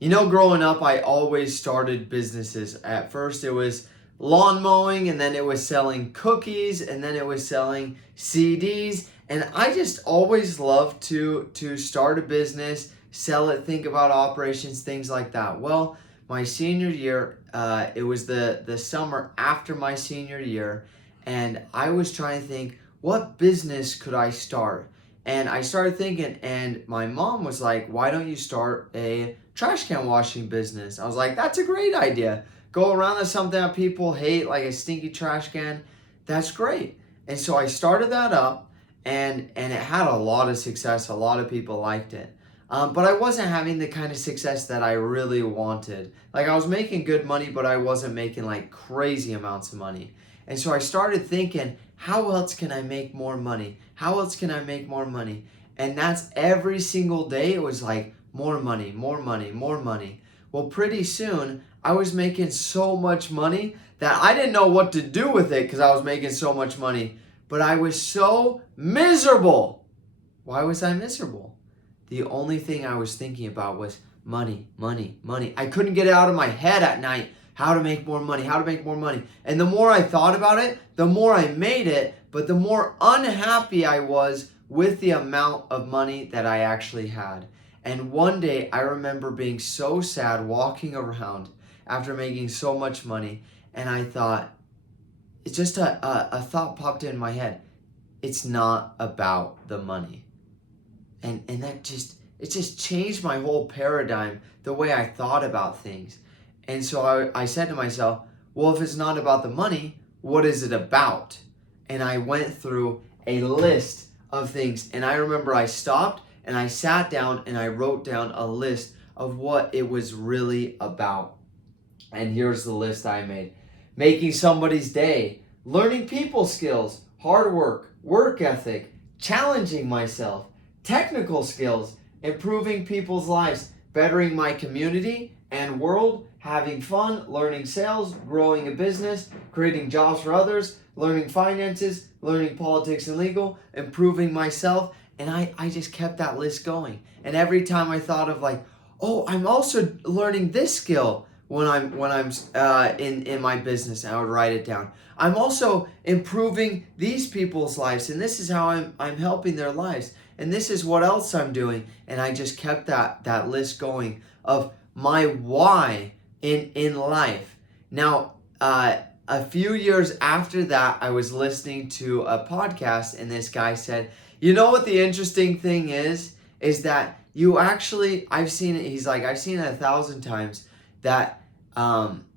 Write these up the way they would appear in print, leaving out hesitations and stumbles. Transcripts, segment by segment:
Growing up, I always started businesses. At first, it was lawn mowing, and then it was selling cookies, and then it was selling CDs. And I just always loved to start a business, sell it, think about operations, things like that. Well, my senior year, it was the summer after my senior year, and I was trying to think, what business could I start? And I started thinking, and my mom was like, why don't you start a trash can washing business? I was like, that's a great idea. Go around to something that people hate, like a stinky trash can. That's great. And so I started that up, and it had a lot of success. A lot of people liked it. But I wasn't having the kind of success that I really wanted. Like, I was making good money, but I wasn't making like crazy amounts of money. And so I started thinking, how else can I make more money? How else can I make more money? And that's every single day. It was like more money, more money, more money. Well, pretty soon I was making so much money that I didn't know what to do with it because I was making so much money. But I was so miserable. Why was I miserable? The only thing I was thinking about was money, money, money. I couldn't get it out of my head at night how to make more money, how to make more money. And the more I thought about it, the more I made it, but the more unhappy I was with the amount of money that I actually had. And one day I remember being so sad walking around after making so much money, and I thought, it's just a thought popped in my head. It's not about the money. And it just changed my whole paradigm, the way I thought about things. And so I said to myself, well, if it's not about the money, what is it about? And I went through a list of things. And I remember I stopped and I sat down and I wrote down a list of what it was really about. And here's the list I made: making somebody's day, learning people skills, hard work, work ethic, challenging myself, technical skills, improving people's lives, bettering my community and world, having fun, learning sales, growing a business, creating jobs for others, learning finances, learning politics and legal, improving myself. And I just kept that list going. And every time I thought of like, oh, I'm also learning this skill when I'm in my business, and I would write it down. I'm also improving these people's lives, and this is how I'm helping their lives, and this is what else I'm doing. And I just kept that list going of my why in life. Now, a few years after that, I was listening to a podcast, and this guy said, you know what the interesting thing is that you actually, I've seen it, he's like, I've seen it 1,000 times, that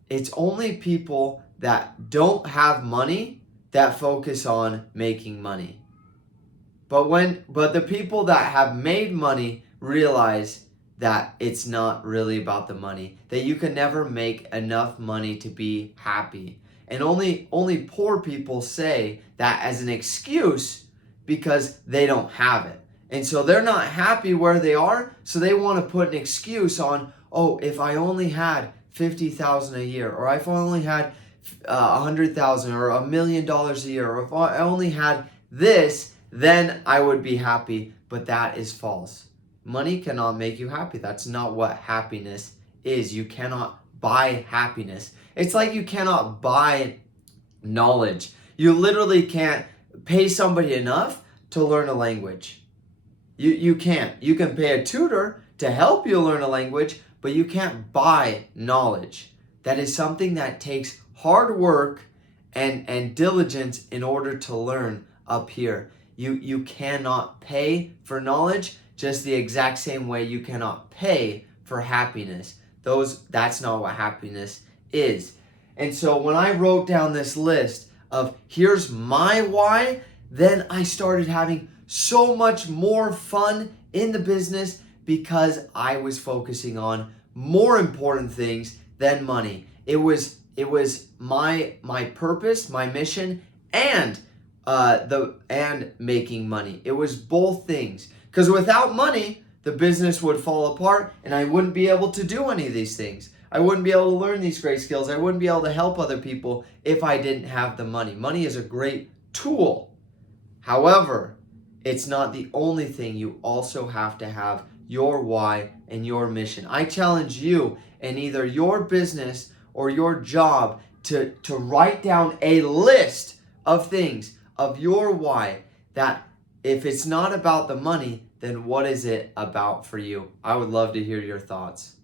it's only people that don't have money that focus on making money. But the people that have made money realize that it's not really about the money, that you can never make enough money to be happy. And only poor people say that as an excuse because they don't have it. And so they're not happy where they are, so they want to put an excuse on, oh, if I only had 50,000 a year, or if I only had 100,000 or $1 million a year, or if I only had this, then I would be happy. But that is false. Money cannot make you happy. That's not what happiness is. You cannot buy happiness. It's like you cannot buy knowledge. You literally can't pay somebody enough to learn a language. You can't. You can pay a tutor to help you learn a language, but you can't buy knowledge. That is something that takes hard work and diligence in order to learn up here. You cannot pay for knowledge just the exact same way you cannot pay for happiness. That's not what happiness is. And so when I wrote down this list of here's my why, then I started having so much more fun in the business because I was focusing on more important things than money. It was my purpose, my mission, and making money. It was both things. Because without money, the business would fall apart and I wouldn't be able to do any of these things. I wouldn't be able to learn these great skills. I wouldn't be able to help other people if I didn't have the money. Money is a great tool. However, it's not the only thing. You also have to have your why and your mission. I challenge you in either your business or your job to write down a list of things of your why, that if it's not about the money, then what is it about for you? I would love to hear your thoughts.